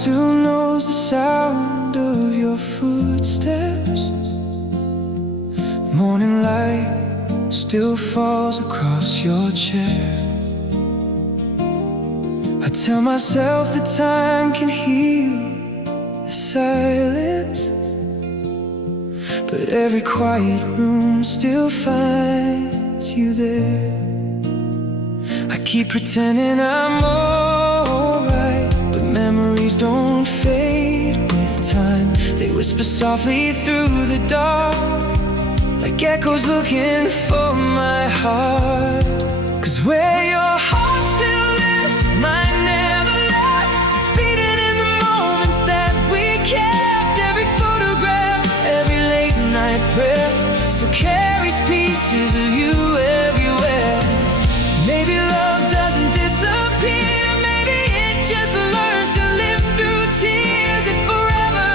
still knows the sound of your footsteps. Morning light still falls across your chair. I tell myself that time can heal the silence, but every quiet room still finds you there. I keep pretending I'm alright, but memories don't fade with time. They whisper softly through the dark, like echoes looking for my heart. 'Cause where your heart still lives, mine never left. It's beating in the moments that we kept. Every photograph, every late night prayer still carries pieces of you everywhere. Maybe love doesn't disappear, maybe it just learns to live through tears. It forever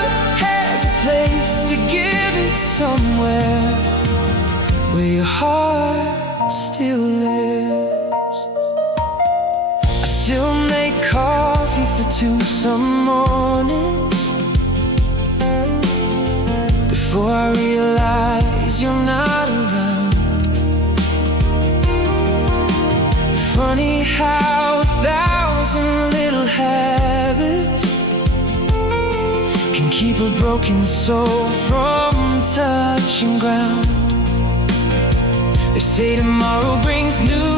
has a place to give it somewhere where your heart still lives. I still make coffee for two some mornings, before I realize you're not around. Funny how 1,000 little habits can keep a broken soul from touching ground. They say tomorrow brings new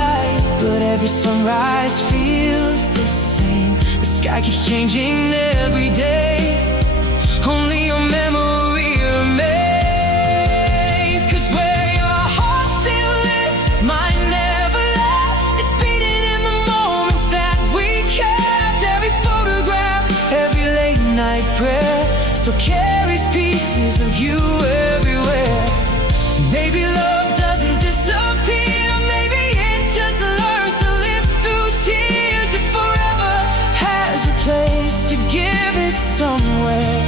light, but every sunrise feels the same. The sky keeps changing every day, only your memory remains. 'Cause where your heart still lives, mine never left. It's beating in the moments that we kept. Every photograph, every late night prayer still carries pieces of you everywhere. Maybe love doesn't disappear, maybe it just learns to live through tears. It forever has a place to give it somewhere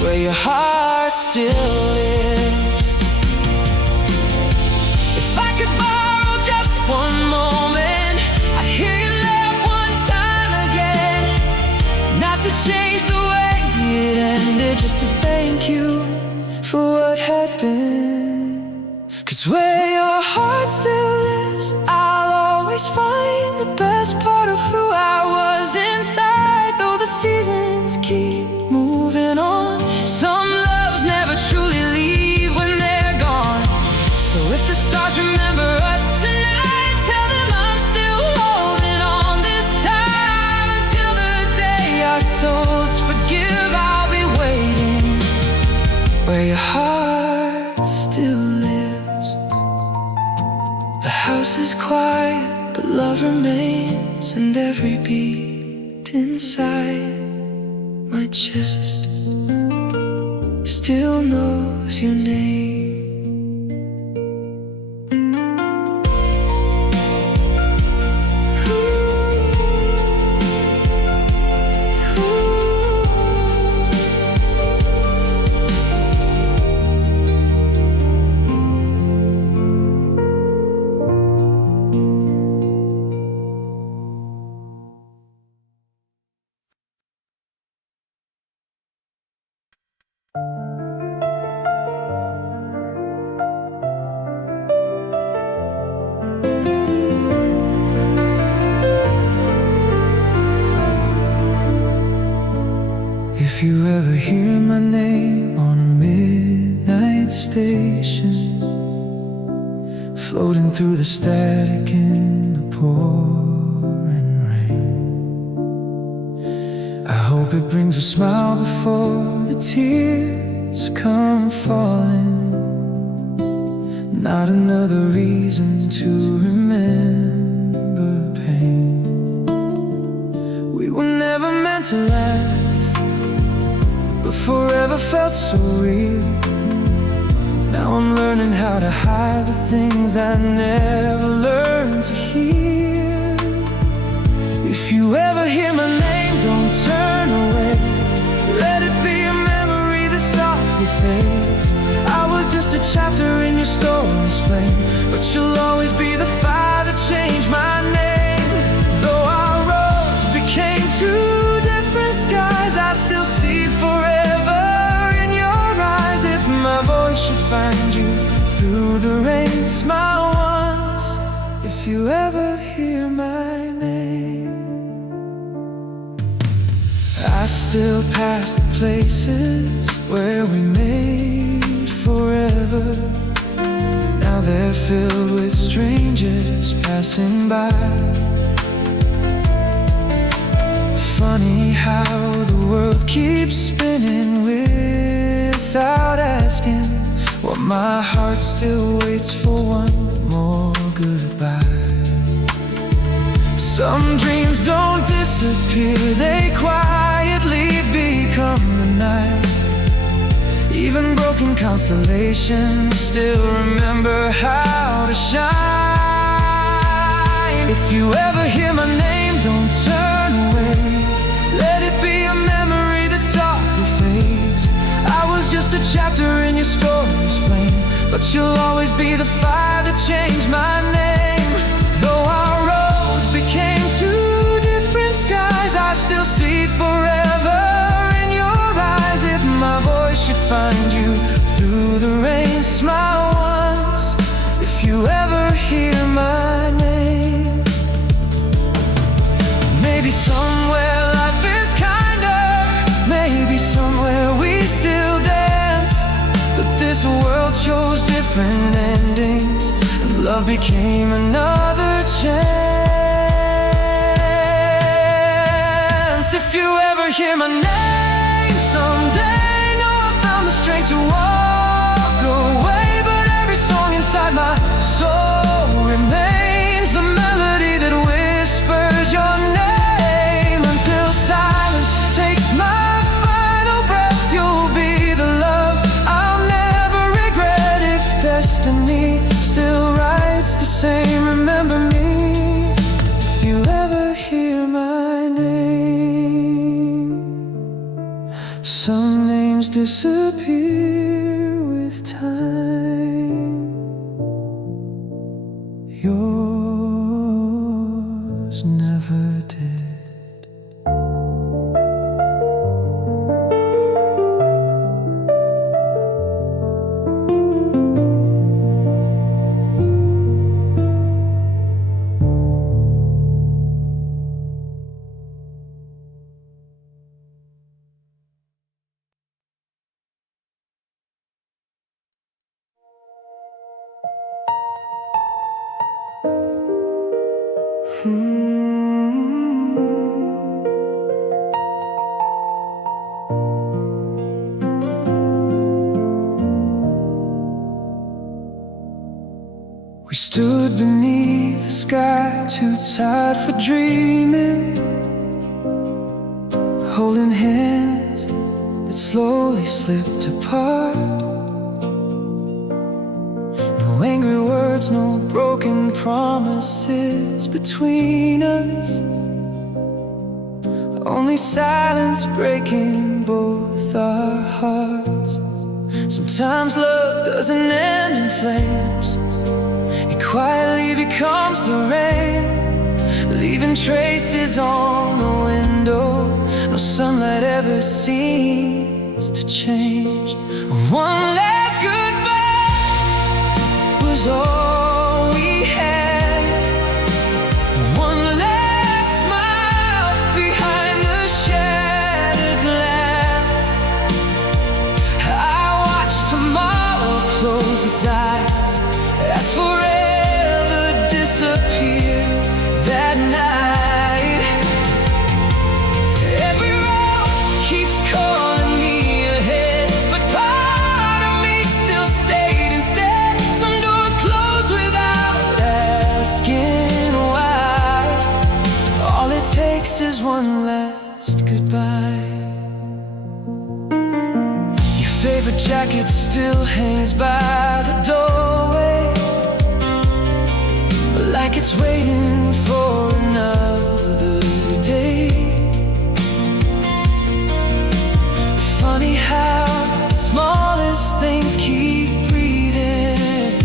where your heart still lives. If I could borrow just one moment, I'd hear you laugh one time again. Not to change the way it ended, just to thank you for what had been. 'Cause where your heart still lives, I'll always find the best part of who I was inside. Though the seasons keep moving on, some loves never truly leave when they're gone. So if the stars remember us tonight, tell them I'm still holding on this time. Until the day our souls forgive, I'll be waiting where your heart still lives. The house is quiet, but love remains, and every beat inside my chest still knows your name. If you ever hear my name on a midnight station, floating through the static in the pouring rain, I hope it brings a smile before the tears come falling. Not another reason to remember pain. We were never meant to last, but forever felt so real. Now I'm learning how to hide the things I never learned to hear. If you ever hear my name, don't turn away. Let it be a memory that softly fades. I was just a chapter in your story's flame, but you'll always be the fire that changed my name. Though our roads became too through the rain, smile once if you ever hear my name. I still pass the places where we made forever. Now they're filled with strangers passing by. Funny how the world keeps spinning without asking, while my heart still waits for one more goodbye. Some dreams don't disappear, they quietly become the night. Even broken constellations still remember how to shine. If you ever hear my name, don't turn away. Let it be a memory that softly fades. I was just a chapter in your story's flame, but you'll always be the fire that changed my name. Though our roads became two different skies, I still see forever in your eyes. If my voice should find you through the rain, smile once if you ever hear my name. Maybe somewhere life is kinder, maybe somewhere we still dance, but this world chose different endings, and love became another chance. If you ever hear my name someday, know I found the strength to walk away, but every song inside my soul remains the melody that whispers your name. Until silence takes my final breath, you'll be the love I'll never regret. If destiny still writes the same, remember me if you ever hear my name. Some names disappear with time, yours never did. We stood beneath the sky, too tired for dreaming, holding hands that slowly slipped apart. No angry words, no broken promises between us, only silence breaking both our hearts. Sometimes love doesn't end in flames, it quietly becomes the rain, leaving traces on the window no sunlight ever seems to change. One last goodbye was all we had, one last smile behind the shattered glass. I watched tomorrow close its eyes as forever disappeared that night. Every road keeps calling me ahead, but part of me still stayed instead. Some doors close without asking why. All it takes is one last goodbye. Your favorite jacket still hangs by the doorway, like it's waiting for another day. Funny how the smallest things keep breathing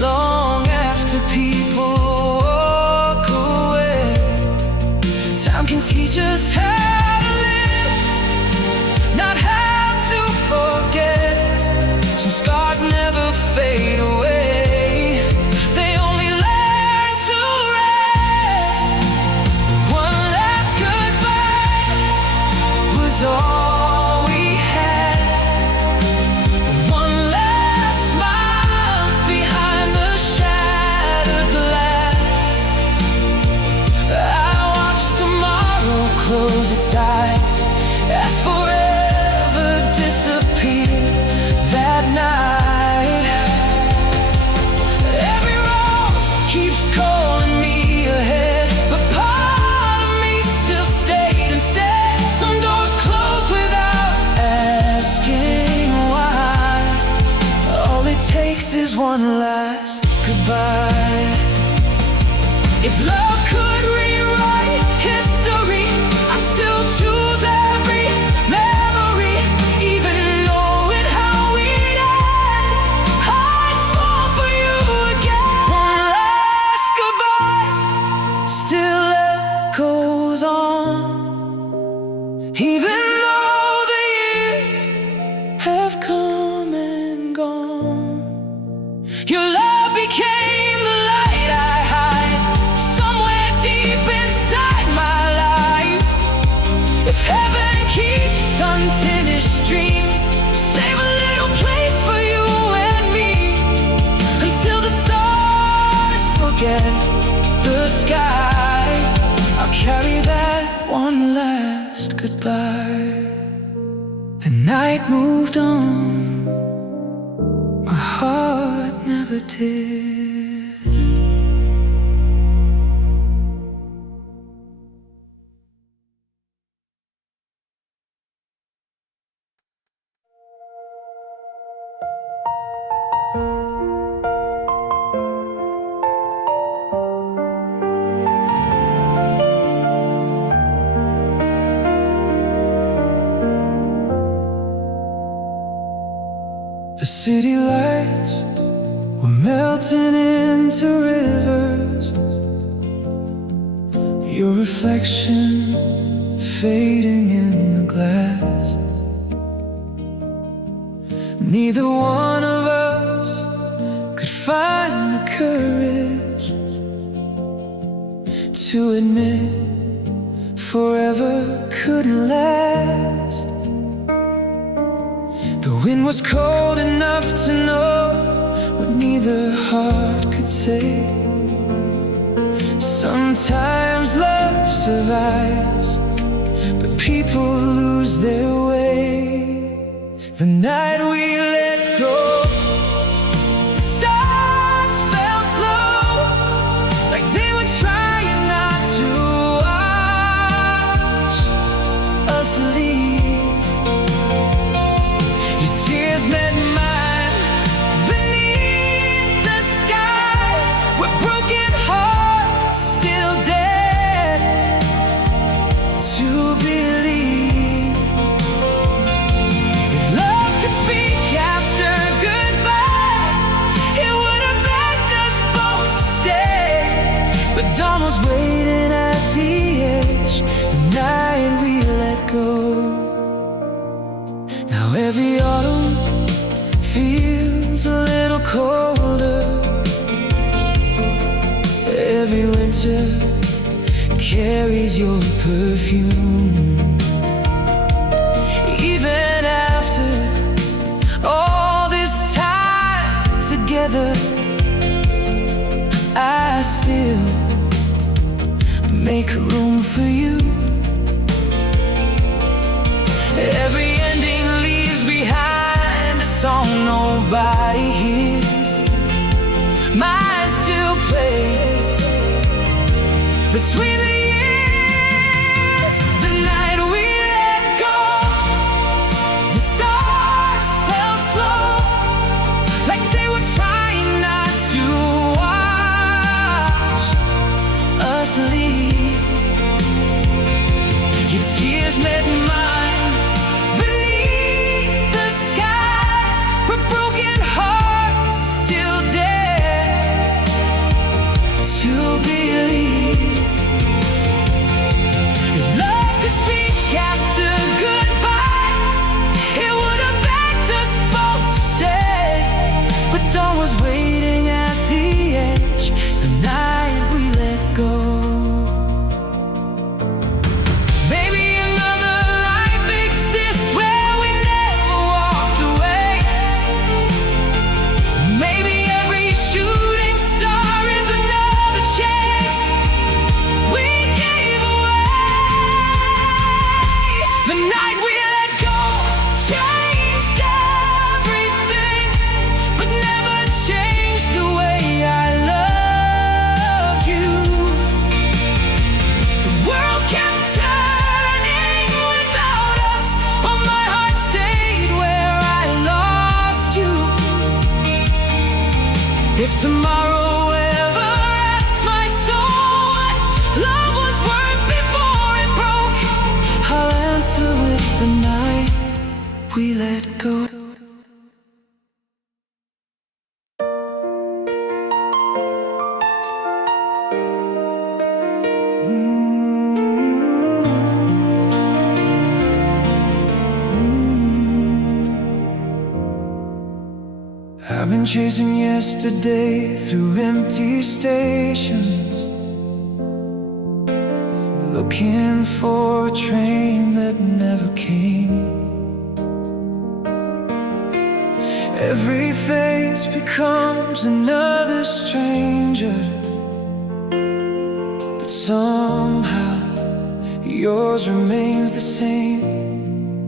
long after people walk away. Time can teach us how to live, not how to forget. Some scars never fade, was all we had. One last smile behind the shattered glass. I watched tomorrow close its eyes as forever disappeared that night. Every road keeps calling me ahead, but part of me still stayed instead. Some doors close without asking why. All it takes is one last goodbye. If love could rewrite history, I'd still choose every memory, even knowing how we'd end. I'd fall for you again. One last goodbye still echoes on, even though the years have come and gone. Your love became the light I hide somewhere deep inside my life. If heaven keeps unfinished dreams, save a little place for you and me, until the stars forget the sky. I'll carry that one last goodbye. The night moved on, my heart never did. The city lights were melting into rivers, your reflection fading in the glass. Neither one of us could find the courage to admit forever couldn't last. The wind was cold enough to know what neither heart could say. Sometimes love survives, but people lose their way. The night we let go, the stars fell slow, like they were trying not to watch us leave. Your tears met mine beneath the sky, where broken hearts still dare to believe. If love could speak after goodbye, it would have begged us both to stay. But dawn was waiting at the edge, the night we let go. Now every autumn feels a little colder, every winter carries your perfume. Even after all this time together, I still make room for you. Every ending leaves behind a song nobody hears. Mine still plays between the years. The night we let go, the stars fell slow, like they were trying not to watch us leave. Your tears met mine beneath the sky, where broken hearts still dare to believe. If love could speak after goodbye, it would have begged us both to stay. But dawn was waiting at the edge, the night we let go. Maybe another we let go. I've been chasing yesterday through empty stations, looking for a train that never came. Every face becomes another stranger, but somehow yours remains the same.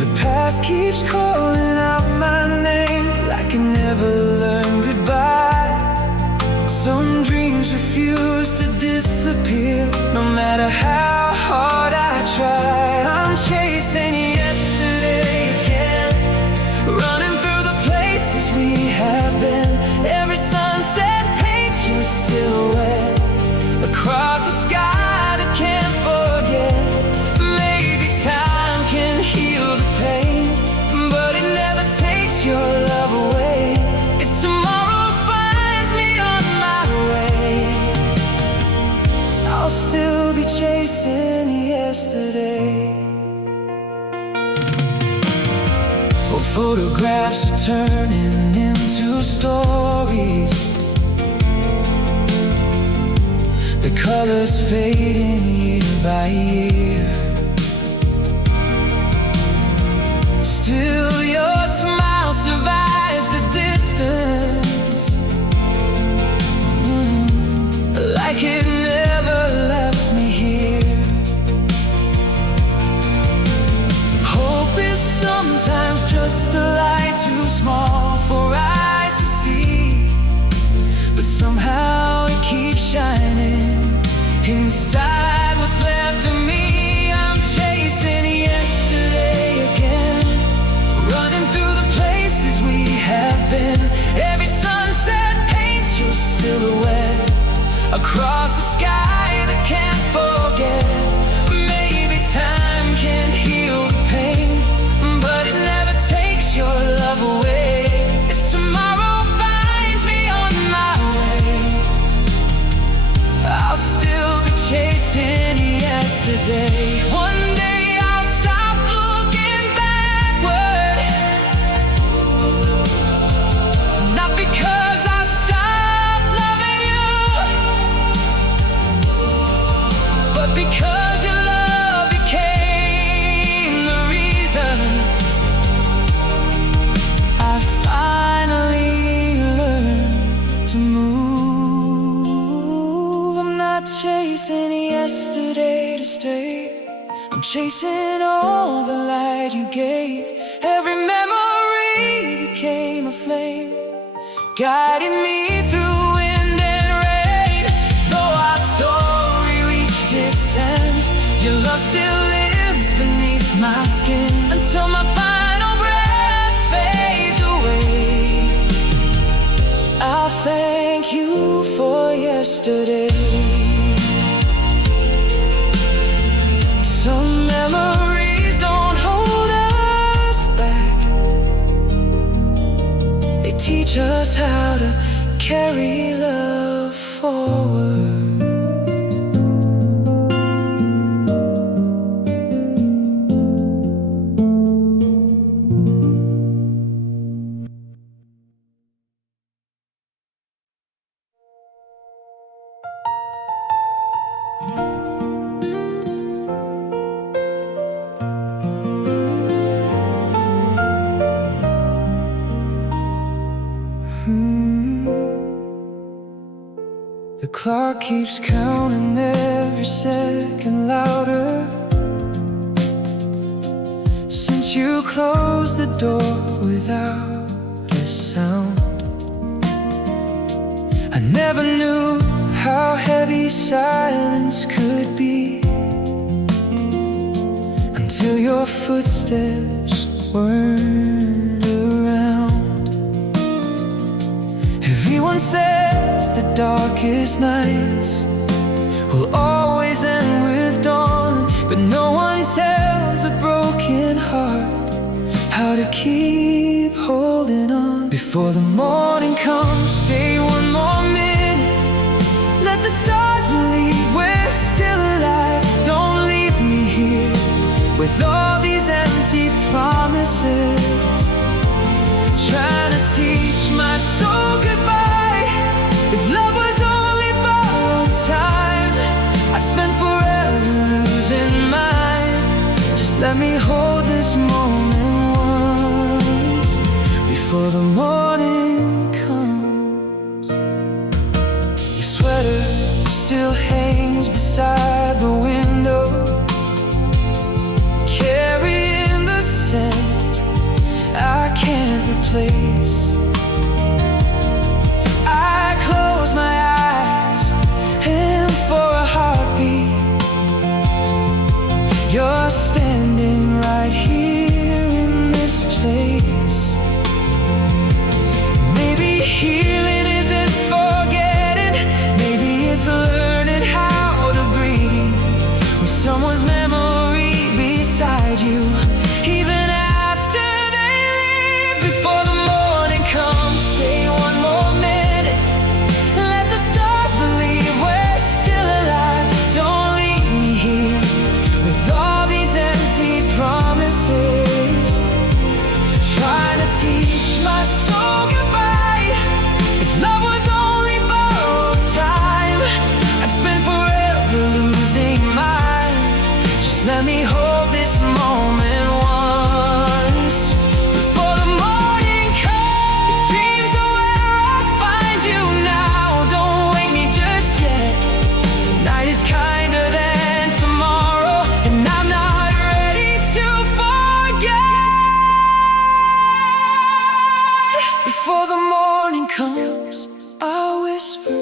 The past keeps calling out my name like I never learned goodbye. Some dreams refuse to disappear, no matter how hard I try. I'm chasing yesterday again, running through the places we have been. Every sunset paints your silhouette across the sky that can't forget. Maybe time can heal the pain, but it never takes your love away. If tomorrow finds me on my way, I'll still be chasing yesterday. Old photographs are turning into stories, the colors fading year by year. Still your smile survives the distance, like it never left me here. Hope is sometimes just a light too small for eyes to see, but somehow it keeps shining inside what's left of me. I'm chasing yesterday again, running through the places we have been. Every sunset paints your silhouette across the sky that can't forget. Maybe time can heal the pain, but it never takes your love away. If tomorrow finds me on my way, I'll still be chasing yesterday. One day I'll stop looking backward, not because I stopped loving you, but because your love became the reason I finally learned to move. I'm not chasing yesterday to stay, I'm chasing all the light you gave. Every memory became a flame, guiding me through wind and rain. Though our story reached its end, your love still lives beneath my skin, until my final breath fades away. I'll thank you for yesterday. Some memories don't hold us back, they teach us how to carry love forward. The clock keeps counting every second louder, since you closed the door without a sound. I never knew how heavy silence could be, until your footsteps weren't around. Everyone says the darkest nights will always end with dawn, but no one tells a broken to keep holding on. Before the morning comes, stay one more minute. Let the stars believe we're still alive. Don't leave me here with all these empty promises, trying to teach my soul goodbye. If love was only borrowed time, I'd spend forever losing mine. Just let me hold this moment once before the morning comes. Your sweater still hangs beside the window, carrying the scent I can't replace. I close my eyes and for a heartbeat, you're standing right here in this place. Maybe healing isn't forgetting, maybe it's learning how to breathe with someone's memory beside you, even after they leave. Before the morning comes, stay one more minute. Let the stars believe we're still alive. Don't leave me here with all these empty promises, trying to teach my soul goodbye. If love was only borrowed time, I'd spend forever losing mine. Just let me hold this moment once before the morning comes. If dreams are where I find you now, don't wake me just yet. Tonight is kinder than tomorrow, and I'm not ready to forget. Before the morning comes, I'll whisper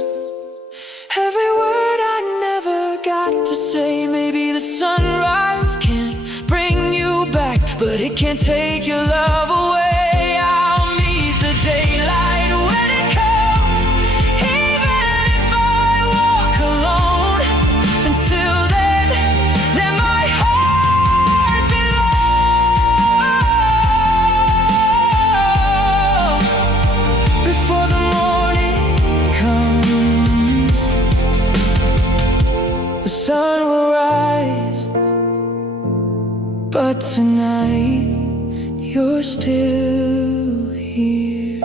every word I never got to say. Maybe the sunrise can't bring you back, but it can't take your love away. I'll meet the daylight when it comes, even if I walk alone. Until then, let my heart belong. Before the morning comes, the sun will rise, but tonight you're still here.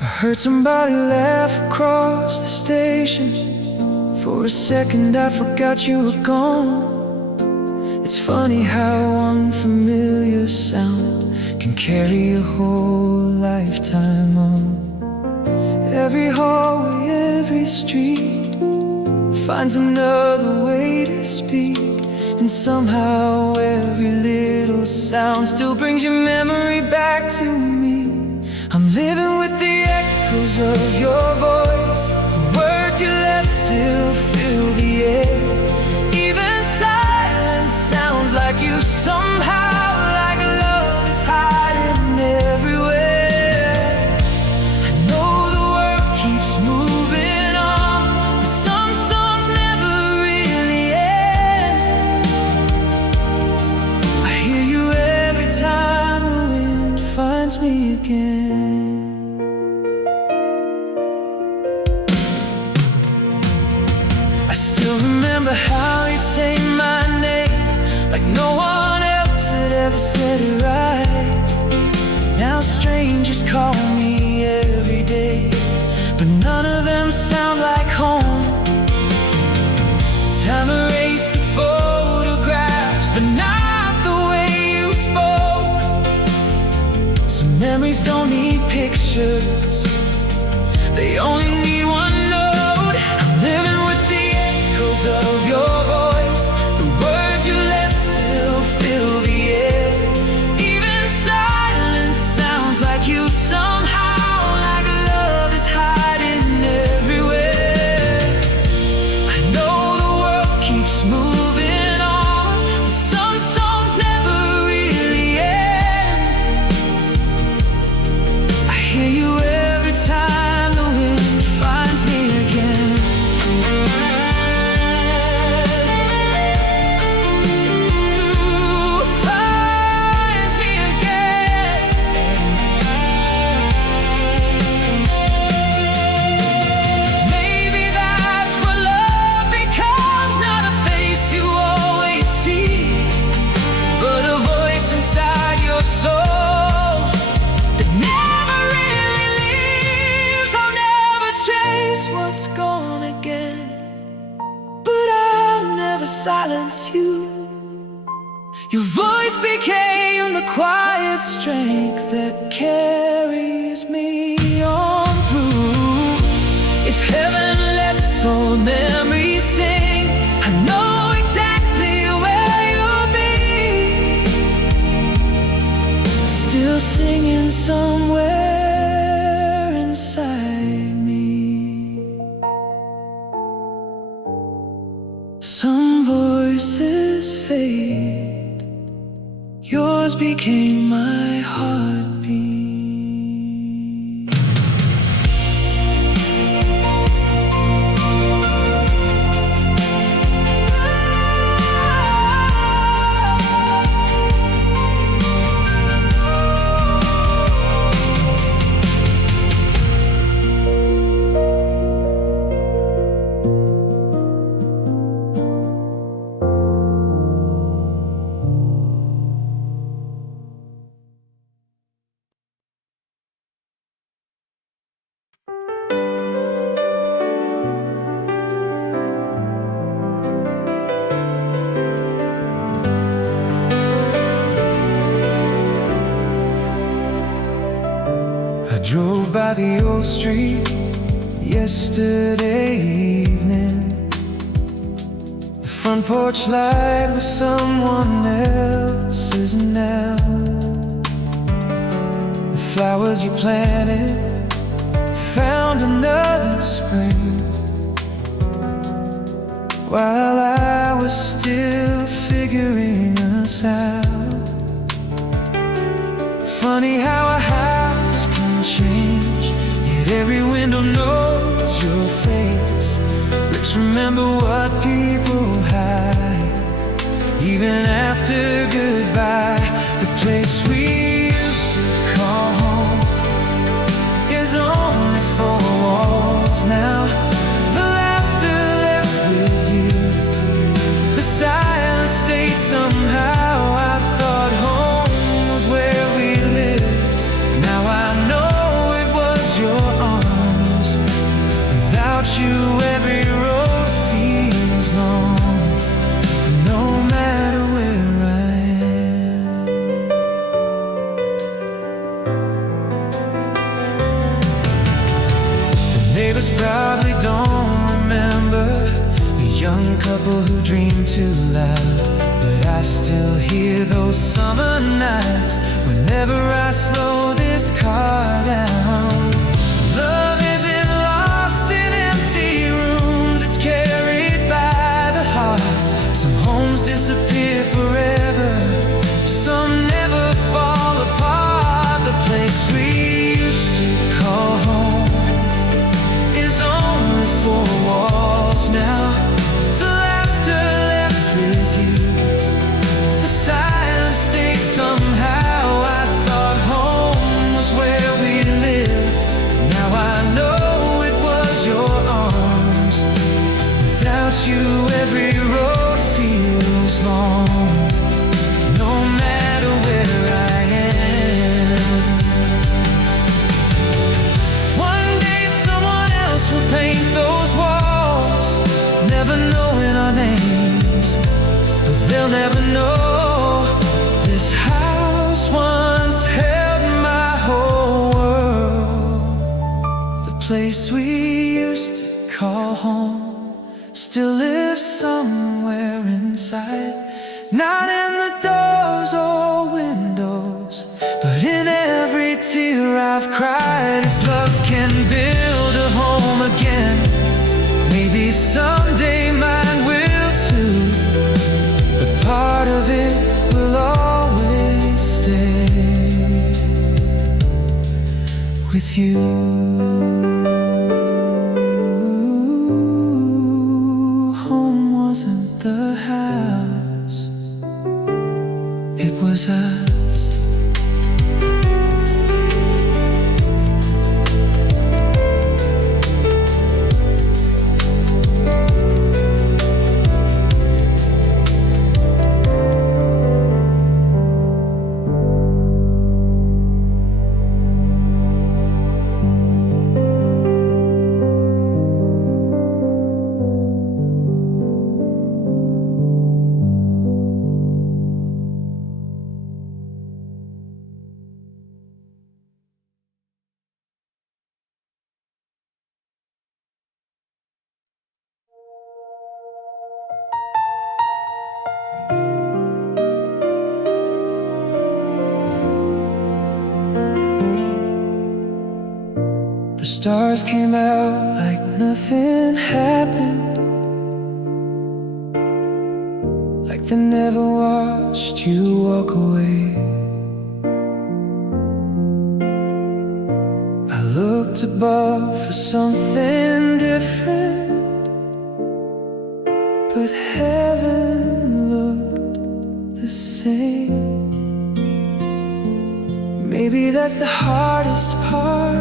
I heard somebody laugh across the station. For a second I forgot you were gone. It's funny how one familiar sound can carry a whole lifetime on. Every hallway, every street finds another way to speak, and somehow every little sound still brings your memory back to me. I'm living with the echoes of your voice. The words you left still fill the air. Even silence sounds like you somehow, like love is hiding everywhere. I know the world keeps moving on, but some songs never really end. I hear you every time the wind finds me again. I still remember how you'd say my name like no one else had ever said it right. Now strangers call me every day, but none of them sound like home. Time erased the photographs, but not the way you spoke. Some memories don't need pictures, they only need one note. I'm living with the echoes echoes of your voice. The words you left still fill the air. Even silence sounds like you somehow, like love is hiding everywhere. I know the world keeps moving on, but some songs never really end. I hear you every time the wind finds me again. Ooh, finds me again. Maybe that's what love becomes, not a face you always see, but a voice inside your soul that never really leaves. I'll never chase what's gone again, but I'll never silence you. Your voice became the quiet strength that carries me on through. If heaven lets old memories sing, I know exactly where you'll be, still singing somewhere inside me. Some voices fade, yours became my heartbeat. I drove by the old street yesterday evening. The front porch light was someone else's now. The flowers you planted found another spring, while I was still figuring us out. Funny how a house can change, yet every window knows your face. Bricks remember what people hide, even after goodbye. The place we used to call home is only four walls now. The laughter left with you, the silence stayed somehow. I thought home was where we lived. Now I know it was your arms. Without you every road feels long, no matter where I am. The neighbors probably don't remember the young couple who dreamed too loud, but I still hear those summer nights whenever I slow this car down. Love isn't lost in empty rooms, it's carried by the heart. Some homes disappear forever, some never fall apart. The place we used to call home is only four walls now. The laughter left with you, the silence stayed somehow. I thought home was where we lived. Now I know it was your arms. Without you every road feels long, no matter where I am. One day someone else will paint those walls, never knowing our names, but they'll never know this house once held my whole world. The place we used to call home still lives somewhere inside. Not in the doors or windows, but in every tear I've cried. If love can build a home again, maybe someday mine will too. But part of it will always stay with you. Home wasn't the house, it was us. The stars came out like nothing happened, like they never watched you walk away. I looked above for something different, but heaven looked the same. Maybe that's the hardest part.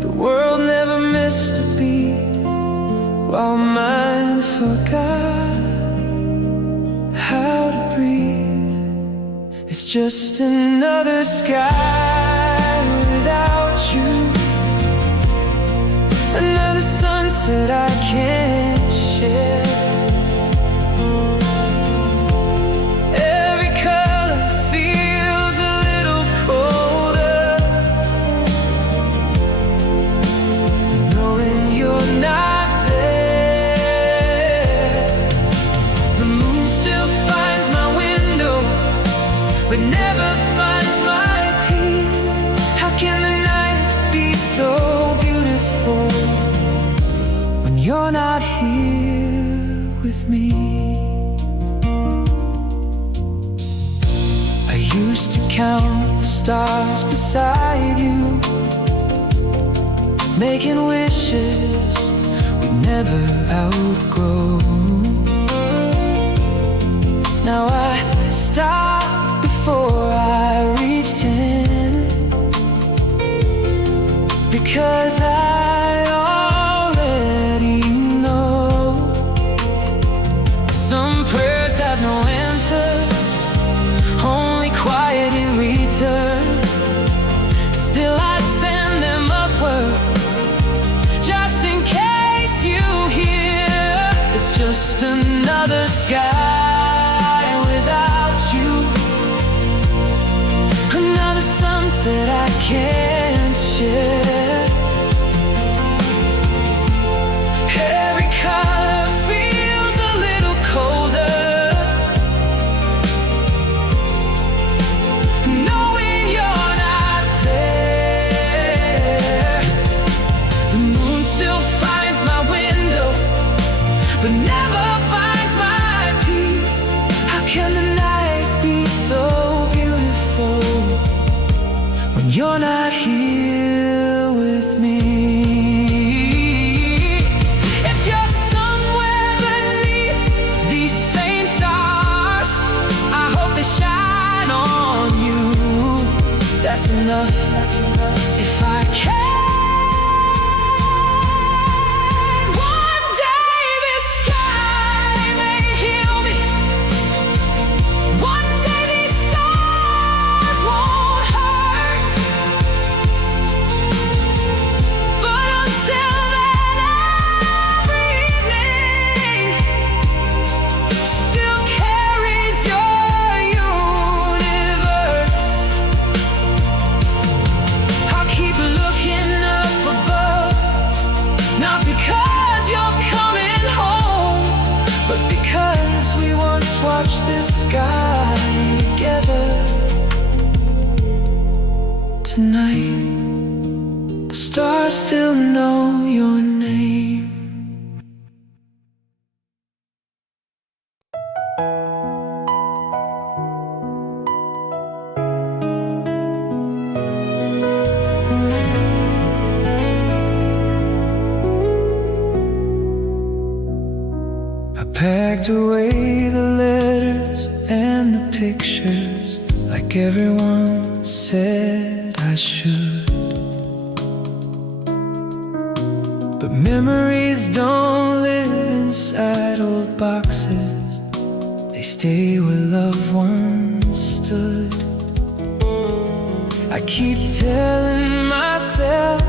The world never missed a beat, while mine forgot how to breathe. It's just another sky without you, another sunset I can't share. Every color feels a little colder, knowing you're not there. The moon still finds my window, but never finds my peace. How can the night be so beautiful when you're not here with me? I used to count the stars beside you, making wishes we never outgrow. Now I stop before I reach 10, because I already know some prayers have no answers, only quiet in return. Still I send them upward, just in case you hear. It's just another sky without you, another sunset I can't share. Every color feels a little colder, knowing you're not there. The moon still finds my window, but never finds my peace. How can the night be so beautiful when you're not here with me? If you're somewhere beneath these same stars, I hope they shine on you. That's enough. If I can, one day this sky sky together. Tonight, the stars still know your name. I packed away the letters and the pictures like everyone said I should. But memories don't live inside old boxes. They stay where loved ones stood. I keep telling myself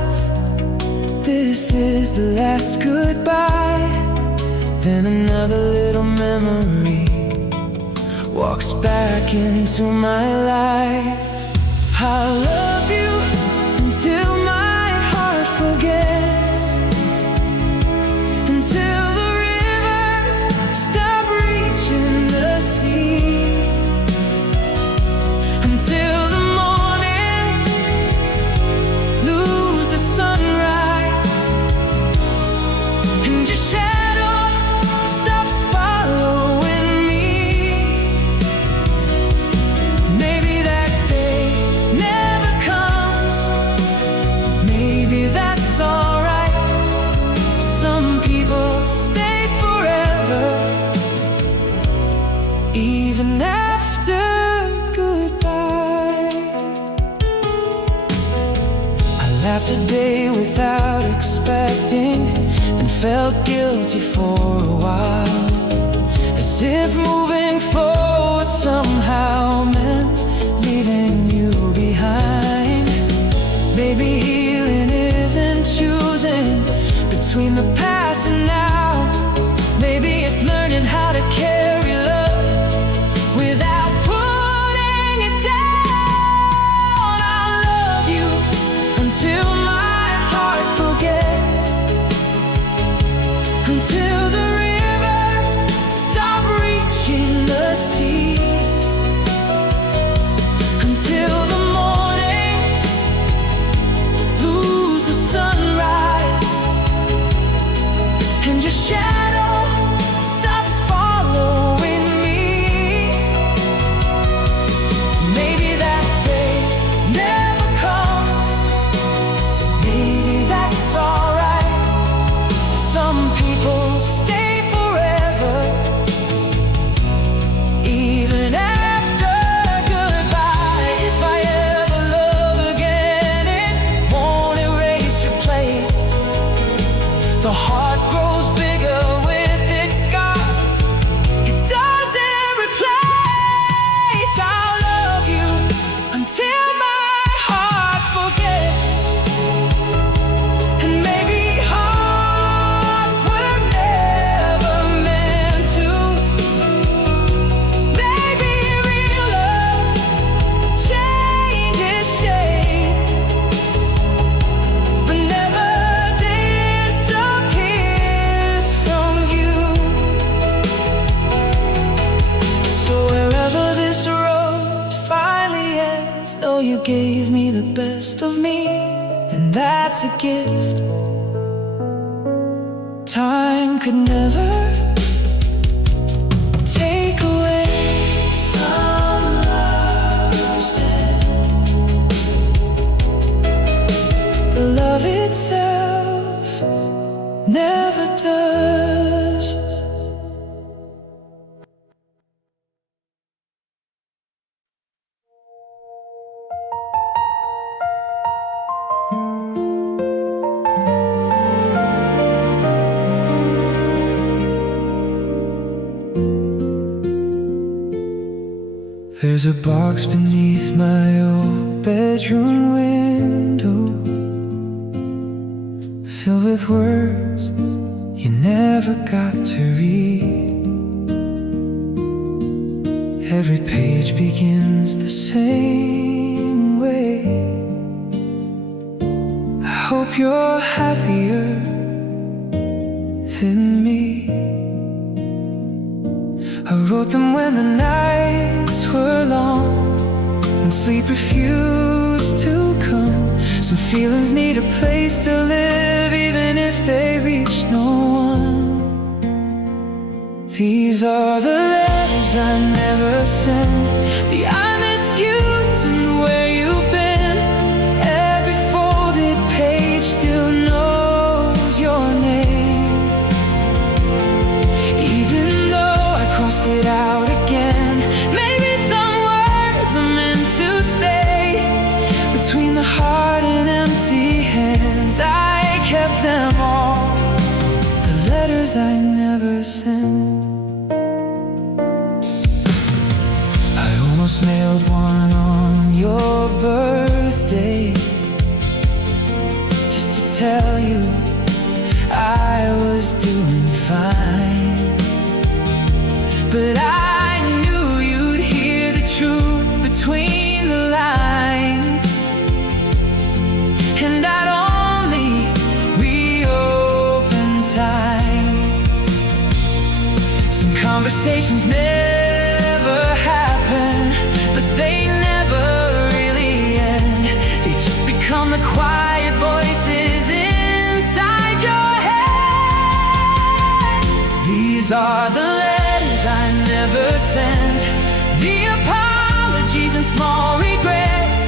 this is the last goodbye. Then another little memory walks back into my life. I love you until my heart forgets, until the rivers stop reaching the sea, until the mornings lose the sunrise, and your shadow stops following me. Maybe that day never comes. Maybe that's alright. Some people stay forever, even after goodbye. I laughed a day without expecting, then felt guilty for a while, as if moving forward somehow meant leaving you behind. Maybe healing isn't choosing between the past and now. Maybe it's learning how to carry love without putting it down. I love you until my heart forgets, until the rivers stop reaching the sea, until the mornings lose the sunrise, and your shadow stops following me. Maybe that day never comes. Maybe that's alright. Some people stay forever, even after goodbye. If I ever love again, it won't erase your place. The heart grows bigger with its scars. It doesn't replace. I'll love you until my heart forgets. And maybe hearts were never meant to. Maybe real love changes shape, but never disappears from you. So wherever this road finally ends, know you gave me the best of me, and that's a gift time could never take away. Some love said the love itself never does. There's a box beneath my old bedroom window, filled with words you never got to read. Every page begins the same way. I hope you're happier than me. I wrote them when the nights were long and sleep refused to come. Some feelings need a place to live, even if they reach no one. These are the letters I never sent, the I miss yous and the way you've been. Every folded page still knows your name, even though I crossed it out again. Maybe some words are meant to stay between the heart and empty hands. I kept them all, the letters I never sent. I almost mailed one on your birthday, just to tell you I was doing fine. But I knew you'd hear the truth between the lines, and I'd only reopen time. Some conversations never happen, but they never really end. They just become the quiet voices inside your head. These are the letters I never sent, the apologies and small regrets.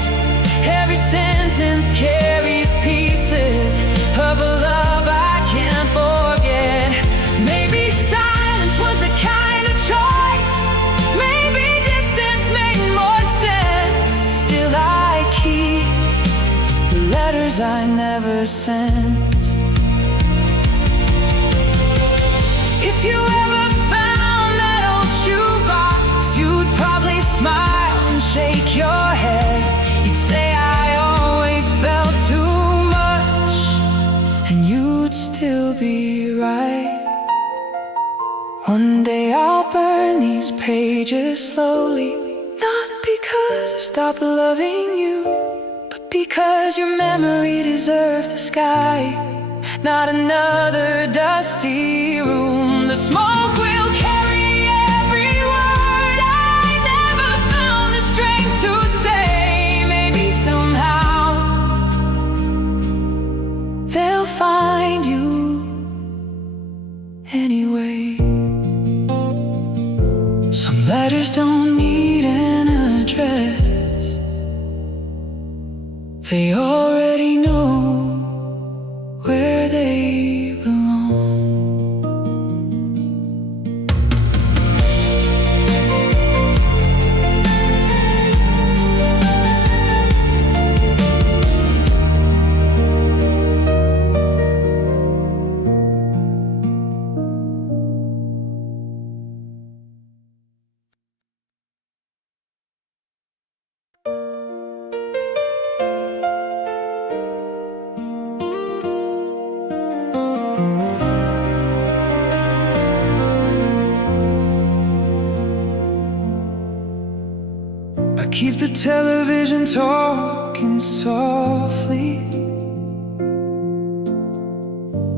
Every sentence carries pieces of a love I can't forget. Maybe silence was the kind of choice, maybe distance made more sense. Still I keep the letters I never sent. If you ever found that old shoebox, you'd probably smile and shake your head. You'd say I always felt too much, and you'd still be right. One day I'll burn these pages slowly, not because I've stopped loving you, but because your memory deserves the sky, not another dusty room. The smoke will carry every word I never found the strength to say. Maybe somehow they'll find you anyway. Some letters don't need an address, they already know where they belong. Keep the television talking softly,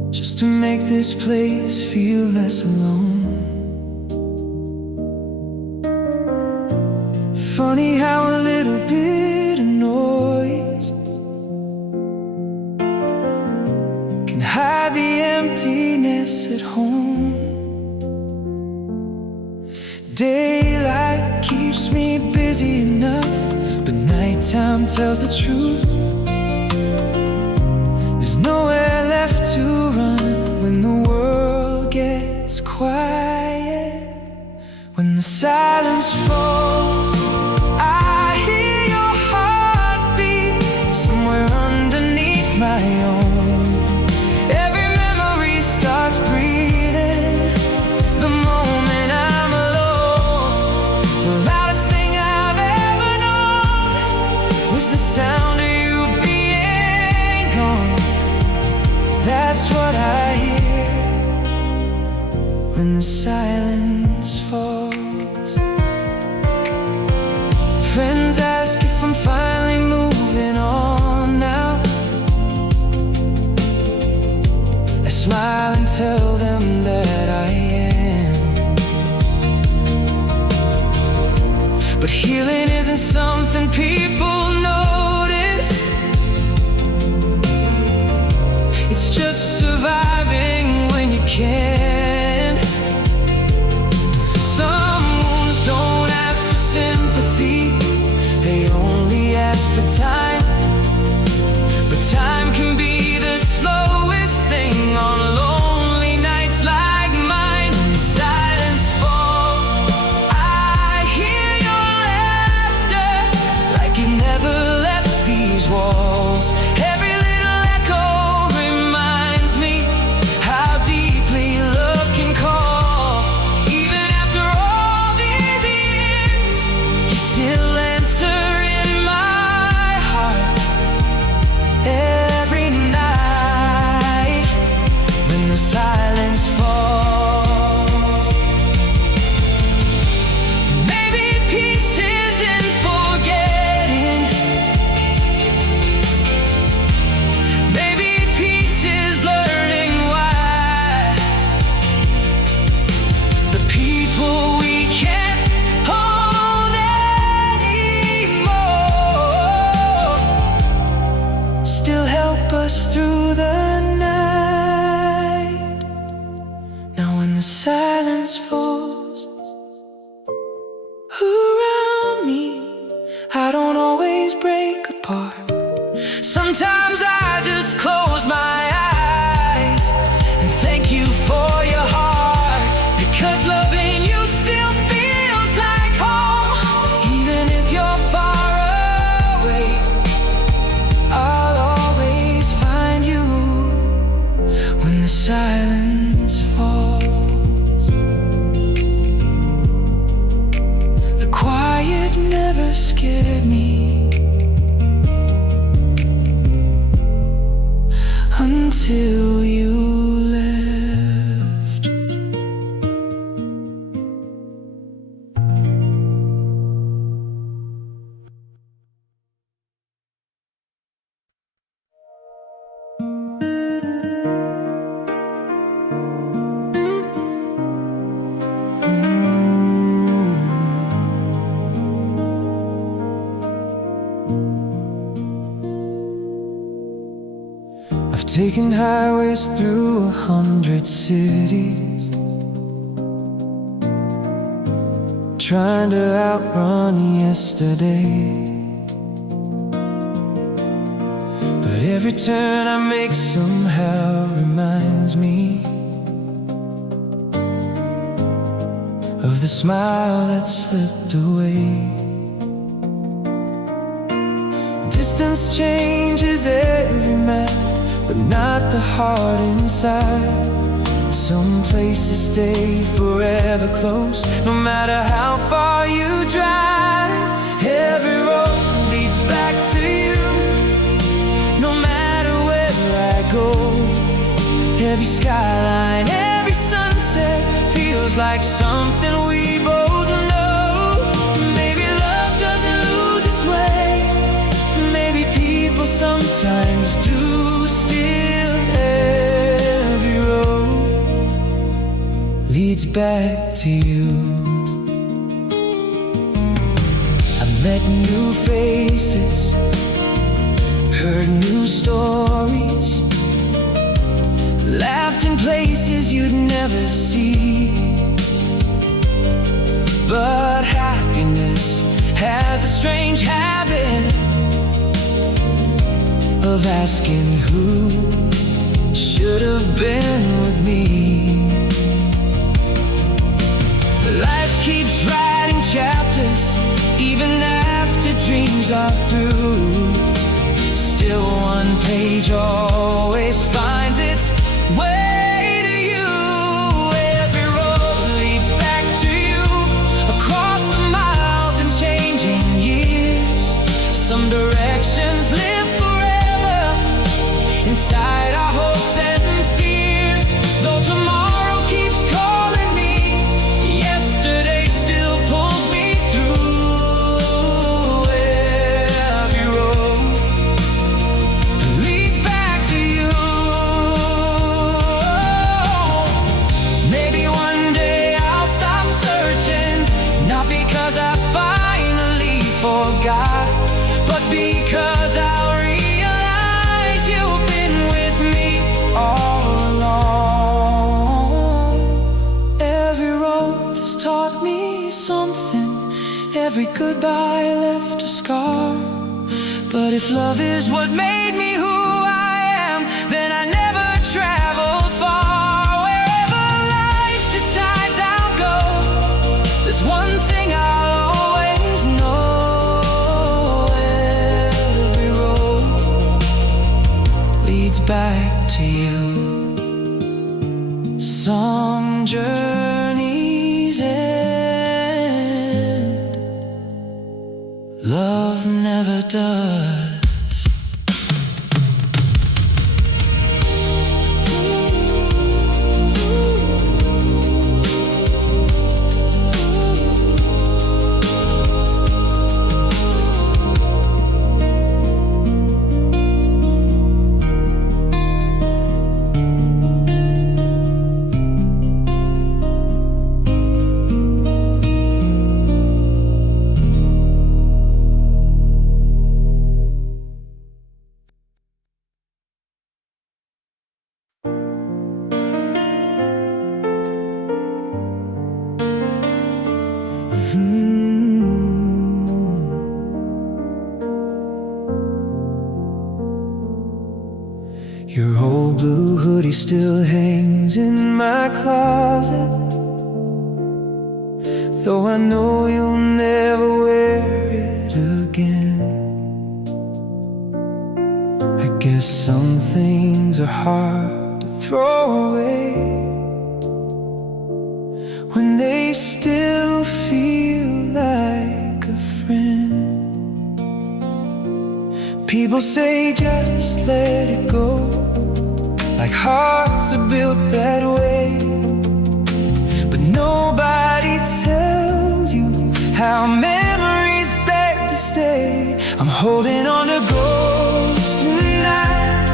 just to make this place feel less alone. Funny how a little bit of noise can hide the emptiness at home. Daylight keeps me busy enough, but nighttime tells the truth. There's nowhere left to run when the world gets quiet. When the silence falls, I hear your heartbeat somewhere underneath my own. Every memory starts breathing the moment I'm alone. The loudest thing I've ever known was the sound of you being gone. That's what I hear when the silence falls. Friends ask if I'm finally moving on now. I smile and tell them that I am. But healing isn't something people notice. It's just surviving when you can. Some wounds don't ask for sympathy, they only ask for time. But time can be the slowest thing on lonely nights like mine. When silence falls, I hear your laughter, like it never left these walls. Every little echo reminds me how deeply love can call. Even after all these years, you still answer in my heart. Every night when the silence falls. Maybe peace isn't forgetting. Maybe peace is learning why the people we can't hold anymore still help us through the night. Now when the silence falls around me, I don't always break apart. Sometimes I just close my eyes and thank you for your heart, because loving you still feels like home. Even if you're far away, I'll always find you when the silence falls. The quiet never scared me until you left. I've taken highways through 100 cities, trying to outrun yesterday. But every turn I make somehow reminds me of the smile that slipped away. Distance changes every man, but not the heart inside. Some places stay forever close, no matter how far you drive. Every road leads back to you, no matter where I go. Every skyline, every sunset feels like something we both know. Maybe love doesn't lose its way, maybe people sometimes do. Still every road leads back to you. I met new faces, heard new stories, laughed in places you'd never see. But happiness has a strange habit of asking who should have been with me. Life keeps writing chapters even after dreams are through. Still one page always finds its way to you. Every road leads back to you, across the miles and changing years. Some directions live forever inside our hopes and fears. Though tomorrow keeps calling me, yesterday still pulls me through. Every road leads back to goodbye left a scar. But if love is what made me who I am, then I never traveled far. Wherever life decides I'll go, there's one thing I'll always know: every road leads back to you. Some journeys end, love never does. Your old blue hoodie still hangs in my closet, though I know you'll never wear it again. I guess some things are hard to throw away when they still feel like a friend. People say just let it go, like hearts are built that way. But nobody tells you how memories beg to stay. I'm holding on to ghosts tonight,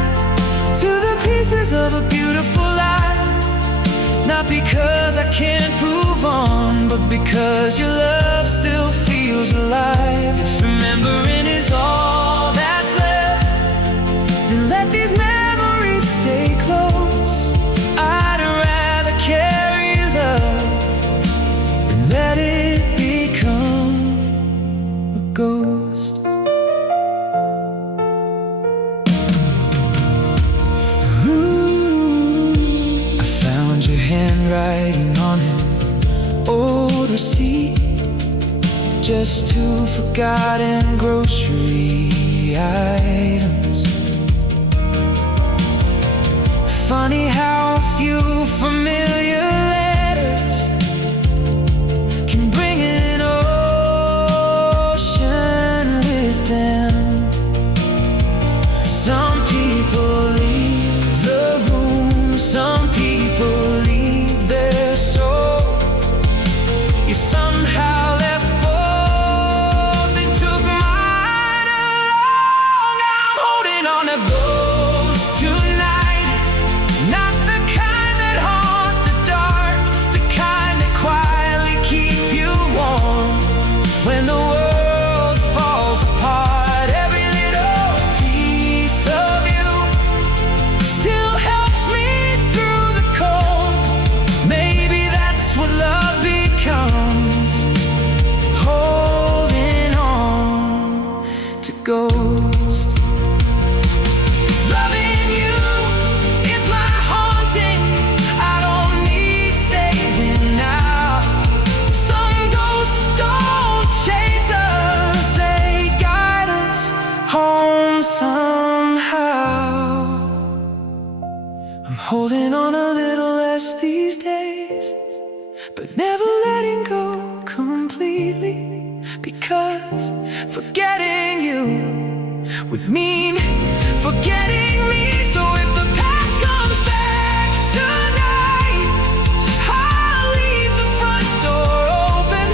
to the pieces of a beautiful life. Not because I can't move on, but because your love still feels alive. If remembering is all that's left, then let these memories stay close. I'd rather carry love than let it become a ghost. I found your handwriting on an old receipt, just two forgotten grocery items. Funny how a few familiar letters can bring an ocean with them. Some people leave the room, some people leave their soul. You somehow left both and took mine along. I'm holding on to those tonight, not the kind that haunt the dark, the kind that quietly keep you warm when the world falls apart. Every little piece of you still helps me through the cold. Maybe that's what love becomes, holding on to ghosts. Loving you is my haunting. I don't need saving now. Some ghosts don't chase us, they guide us home somehow. I'm holding on a little less these days, but never letting go completely, because forgetting you would mean forgetting me. So if the past comes back tonight, I'll leave the front door open.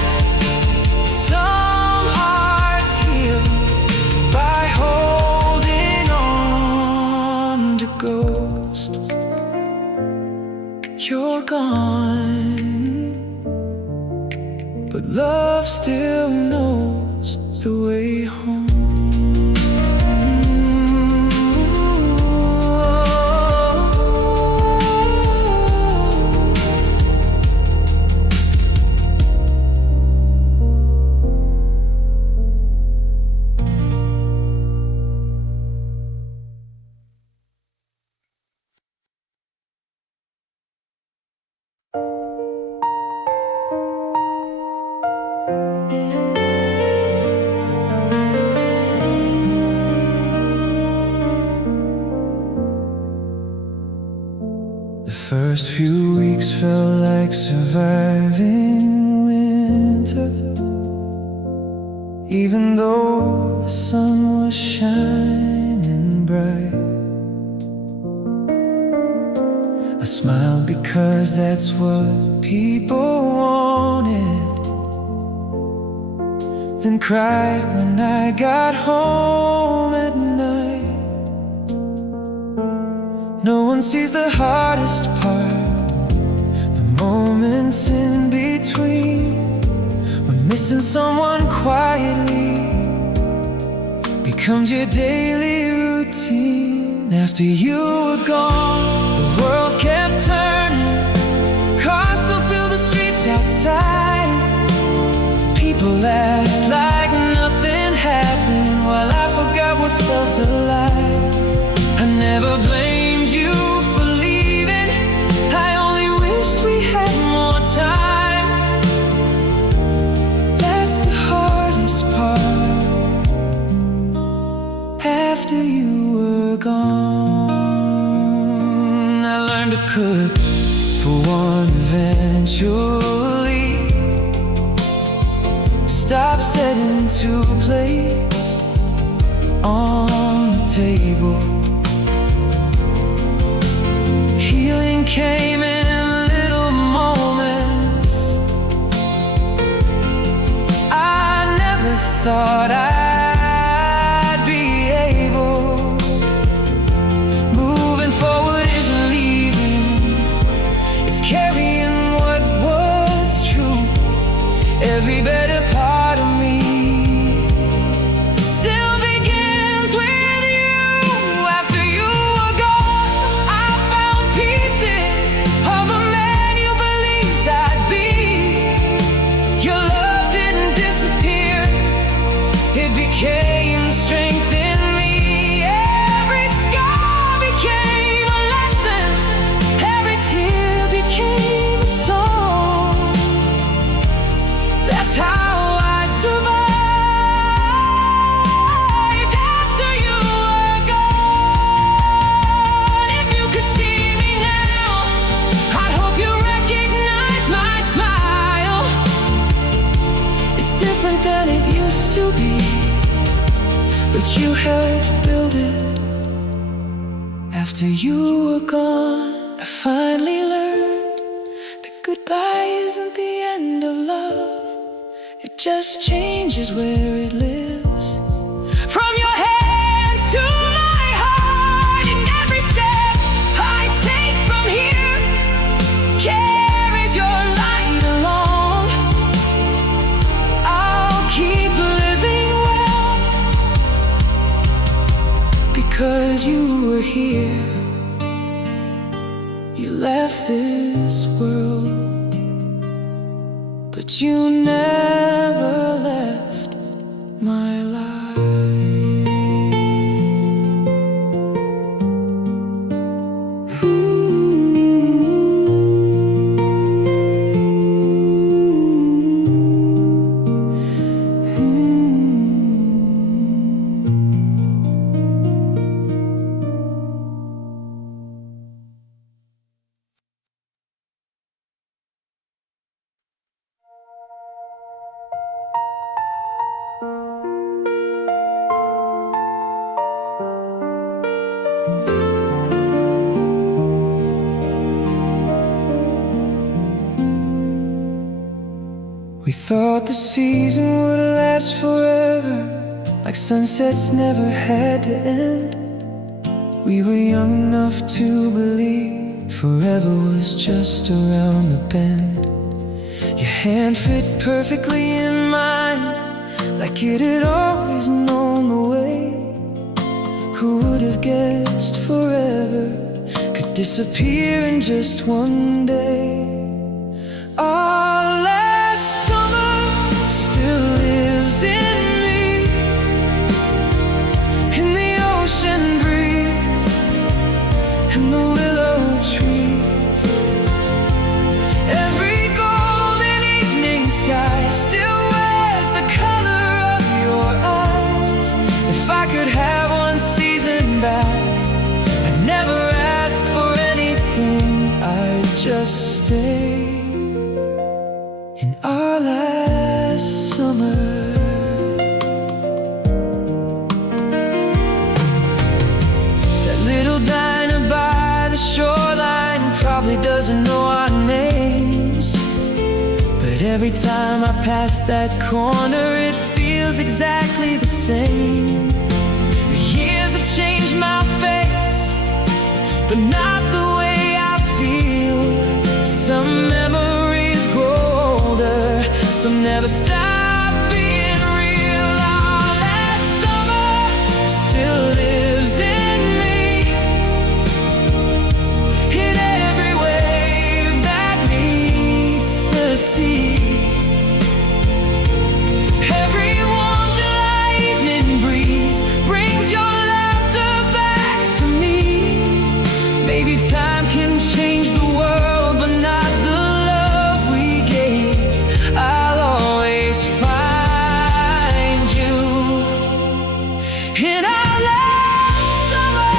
Some hearts heal by holding on to ghosts. You're gone, but love still knows the way home. first few weeks felt like surviving winter, even though the sun was shining bright. I smiled because that's what people wanted, then cried when I got home at night. No one sees the hardest part, the moments in between, when missing someone quietly becomes your daily routine. After you were gone, the world kept turning, cars still fill the streets outside. People laughed like nothing happened, while I forgot what felt alive. I never blamed you for leaving, I only wished we had more time. That's the hardest part, after you were gone. I learned to cook for one eventually, stop setting 2 plates on the table. Healing came in little moments. I never thought I'd be able. Moving forward isn't leaving, it's carrying what was true. Every better part of me still begins with you. After you were gone, I found pieces of the man you believed I'd be. Your love didn't disappear, it became strength in me. Every scar became a lesson, every tear became a song. That's how I survived after you were gone. If you could see me now, I hope you recognize my smile. It's different than it used to be, but you helped build it. After you were gone, I finally learned that goodbye isn't the end of love, it just changes where it lives. From your hands to my heart, and every step I take from here carries your light along. I'll keep living well, because you were here. You left this world, but you never left my life. We thought the season would last forever, like sunsets never had to end. We were young enough to believe forever was just around the bend. Your hand fit perfectly in mine, like it had always known the way. Who would have guessed forever could disappear in just one day? Our last summer still lives in me, in the ocean breeze and the willow trees. Every golden evening sky still wears the color of your eyes. If I could have one season back, I'd never ask for anything I just stay in our last summer. That little diner by the shoreline probably doesn't know our names, but every time I pass that corner it feels exactly the same. The years have changed my face, but not the way I feel. Some memories grow older, some never stop being real. Our last summer still lives in me, in every wave that meets the sea. Every warm July evening breeze brings your laughter back to me. Maybe time can change the world, but not the love we gave. I'll always find you in our last summer.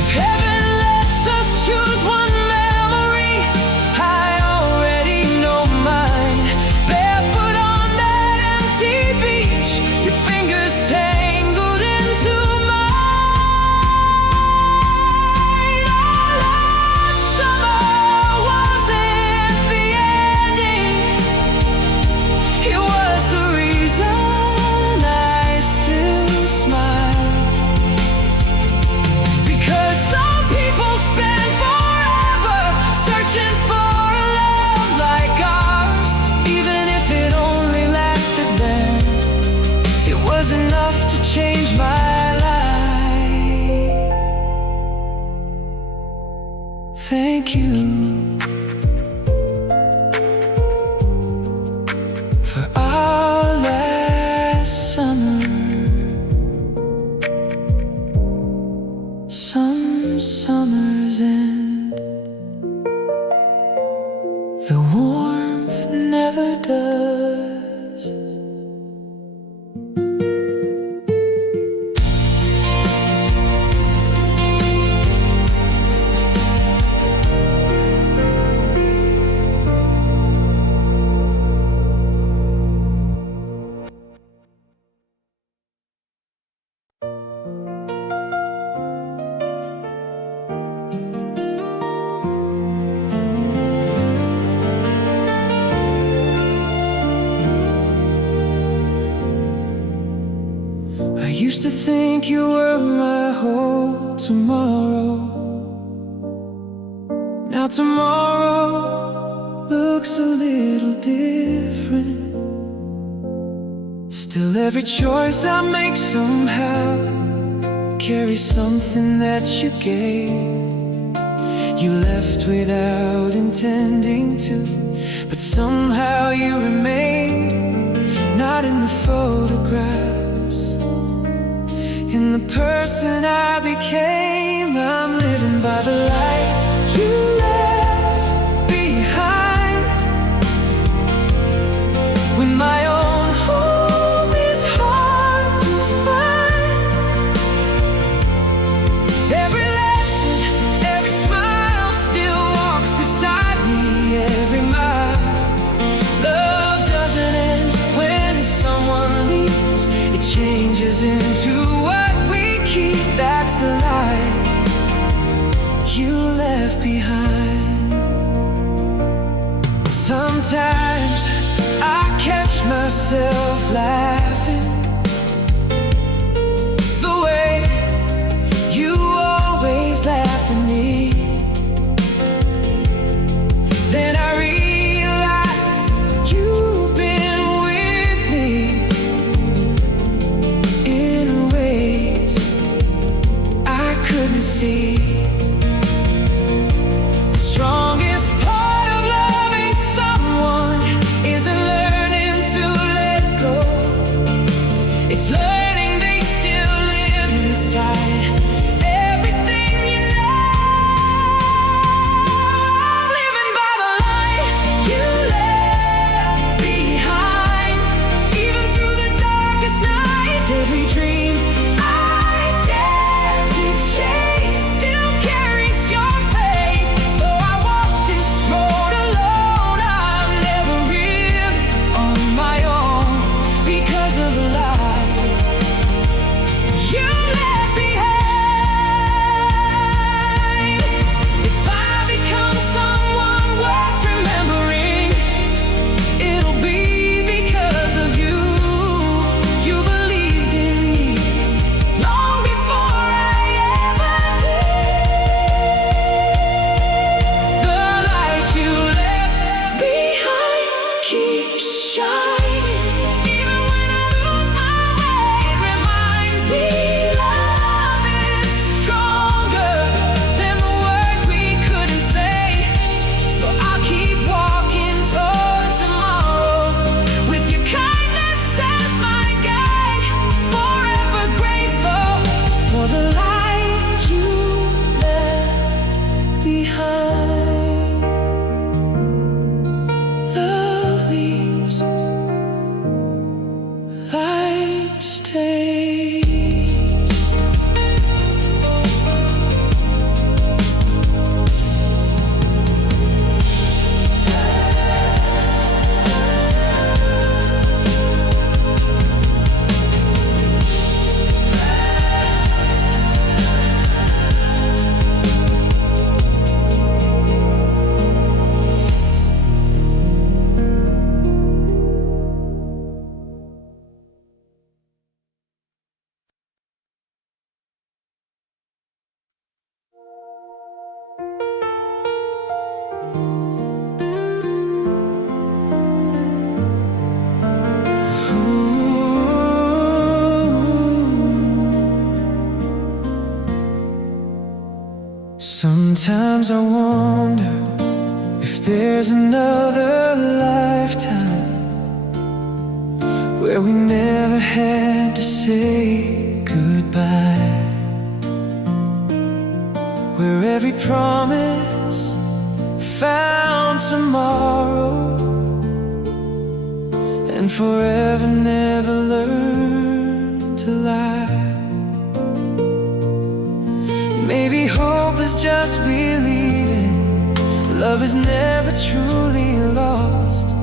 If heaven lets us choose one memory, I already know mine. Barefoot on that empty beach, your fingers tangled into mine. Our last summer wasn't the ending, it was the reason I still smile. Because some people spend forever searching for a love like ours. Even if it only lasted then, it was enough to change my life. Thank you for our last summer. Some summers end, the warmth never does. I used to think you were my whole tomorrow. Now tomorrow looks a little different. Still every choice I make somehow carries something that you gave. You left without intending to, but somehow you remained. Not in the photographs, in the person I became. I'm living by the light you left behind, when my own home is hard to find. Every lesson, every smile still walks beside me every mile. Love doesn't end when someone leaves, it changes into what we keep. That's the light you left behind. Sometimes I catch myself laughing, the way you always laughed at me. Then I realize you've been with me in ways I couldn't see. The strongest part of loving someone isn't learning to let go, Sometimes I wonder if there's another lifetime where we never had to say goodbye, where every promise found tomorrow and forever never learned to lie. Maybe hope is just believing love is never truly lost,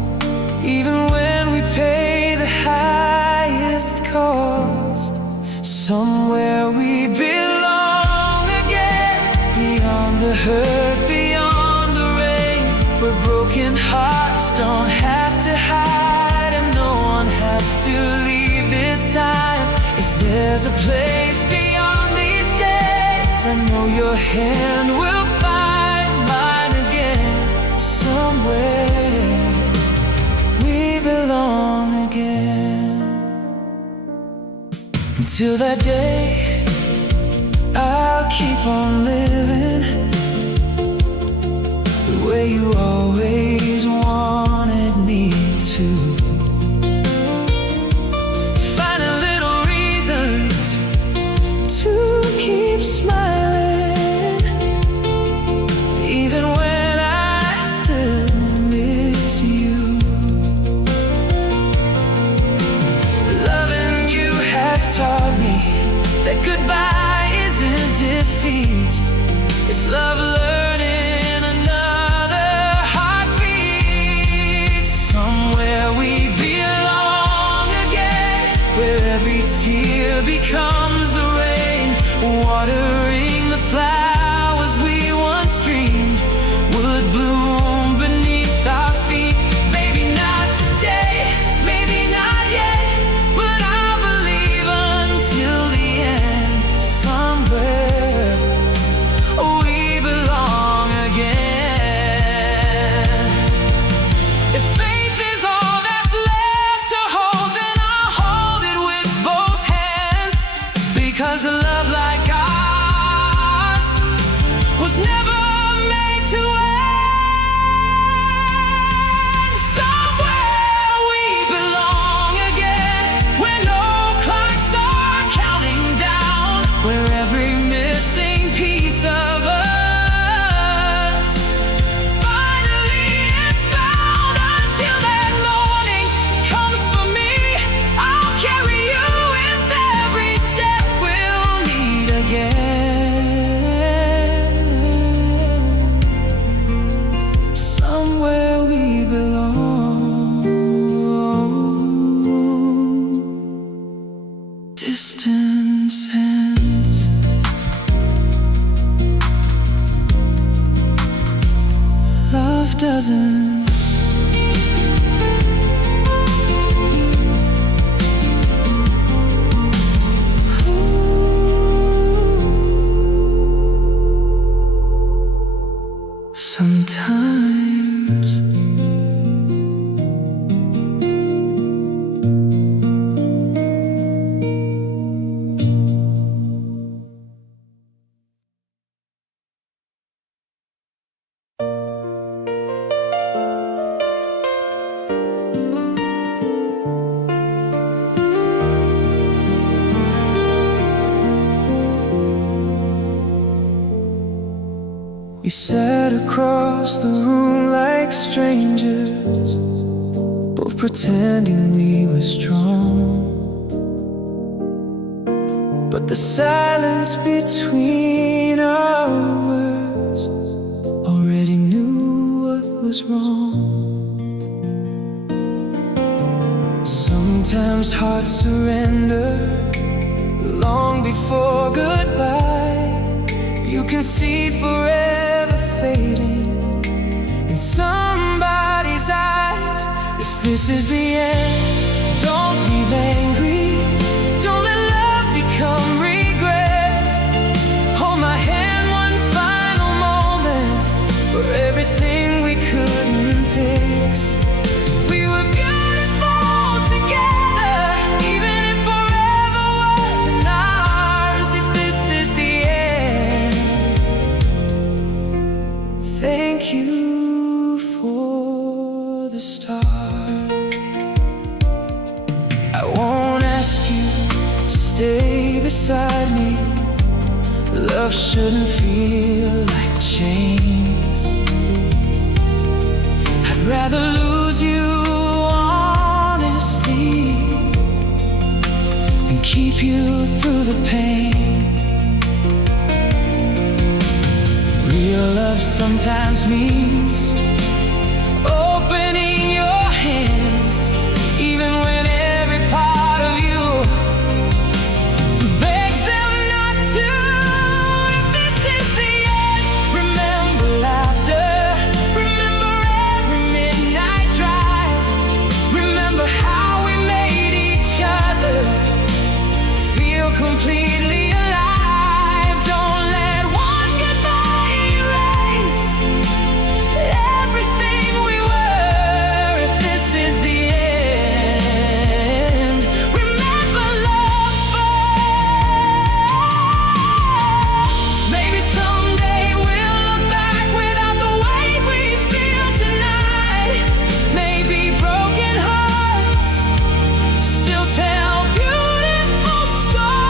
even when we pay the highest cost. Somewhere we belong again, beyond the hurt, beyond the rain, where broken hearts don't have to hide and no one has to leave this time. If there's a place beyond these days, I know your hand will find mine again. Somewhere we belong again. Until that day, I'll keep on living the way you always wanted me to. Finding little reasons to keep smiling, even when I still miss you. Loving you has taught me that goodbye isn't defeat. It's love learning another heartbeat. Somewhere we belong again, where every tear becomes the rain, watering the flowers we once dreamed would bloom beneath our feet. Maybe not today, maybe not yet, but I believe until the end. Somewhere we belong again. If faith is all that's left to hold, then I'll hold it with both hands, because a love like ours was never made to end. Somewhere we belong again, where no clocks are counting down, where every missing piece of us finally is found. Until that morning comes for me, I'll carry you with every step we'll meet again. Somewhere we belong. Distance ends. Love doesn't. Sometimes we sat across the room like strangers, both pretending we were strong. But the silence between our words already knew what was wrong. Sometimes hearts surrender long before goodbye. You can see forever fading in somebody's eyes. If this is the end, don't leave angry. Don't let love become regret. Hold my hand one final moment for everything we couldn't fix. We were beautiful together, even if forever wasn't ours. If this is the end, stay beside me. Love shouldn't feel like chains. I'd rather lose you honestly than keep you through the pain. Real love sometimes means opening your hands, even when every part of you begs them not to. If this is the end, remember laughter, remember every midnight drive, remember how we made each other feel completely alive. Don't let one goodbye erase everything we were. If this is the end, remember love first. Maybe someday we'll look back without the weight we feel tonight. Maybe broken hearts still tell beautiful stories.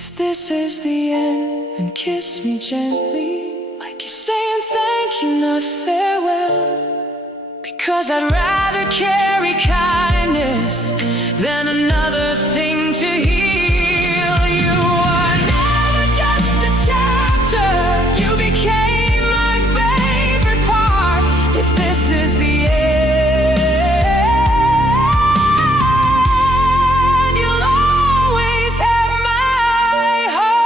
If this is the end, then kiss me gently, like you're saying thank you, not farewell. Because I'd rather carry kindness than another thing to heal. You are never just a chapter, you became my favorite part. If this is the end, you'll always have my heart.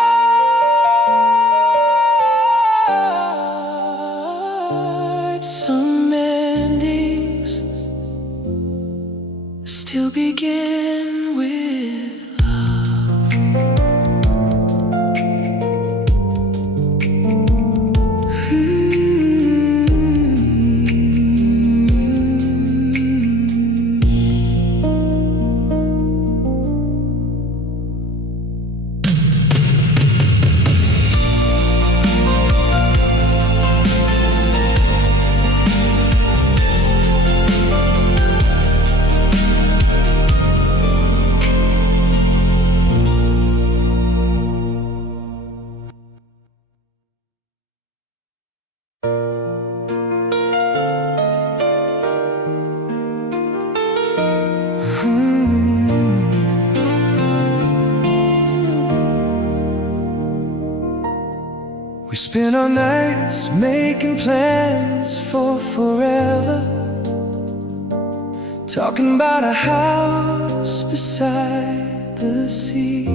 Some endings still begin with love. We spend our nights making plans for forever, talking about a house beside the sea.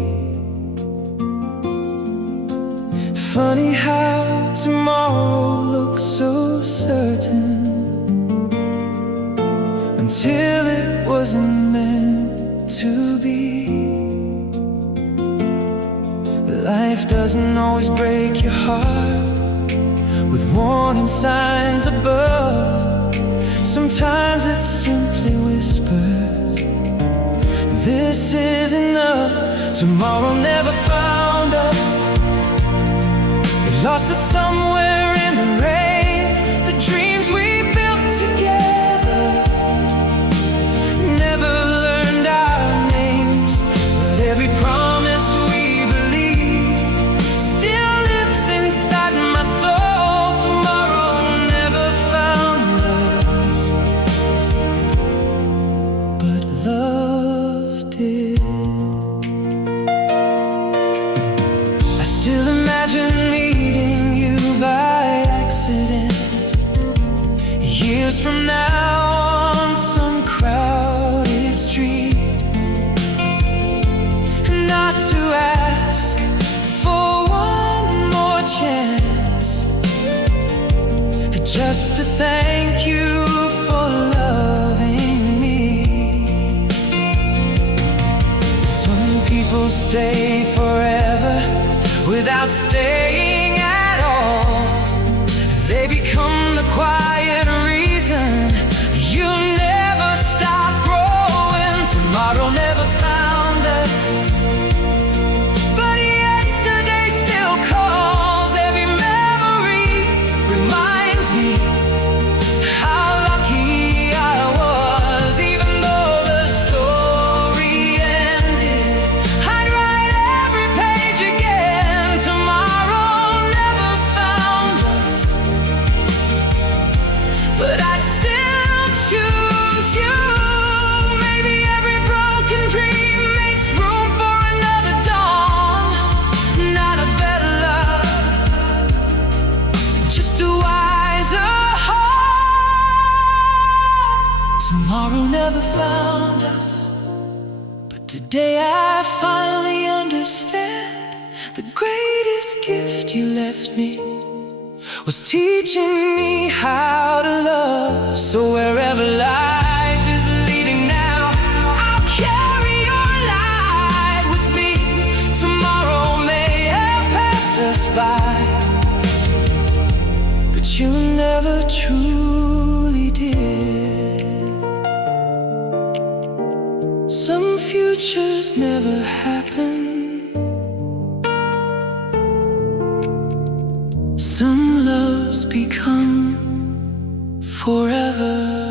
Funny how tomorrow looks so certain until it wasn't meant to be. Life doesn't always break your heart with warning signs above. Sometimes it simply whispers, this is enough. Tomorrow never found us. We lost us somewhere in the rain. The dreams we built together never learned our names, but every promise we believed still lives inside my soul. Tomorrow never found us, but love did. I still imagine meeting you by accident, years from now on some crowded street. Not to ask for one more chance, just to thank you for loving me. Some people stay forever without staying at all. They become the quiet reason you never stop growing. Tomorrow never found us, but yesterday still calls. Every memory reminds me how lucky I was, even though the Tomorrow never found us, but today I finally understand. The greatest gift you left me was teaching me how to love. So wherever life is leading now, I'll carry your light with me. Tomorrow may have passed us by, but you never truly did. Some futures never happen, some loves become forever.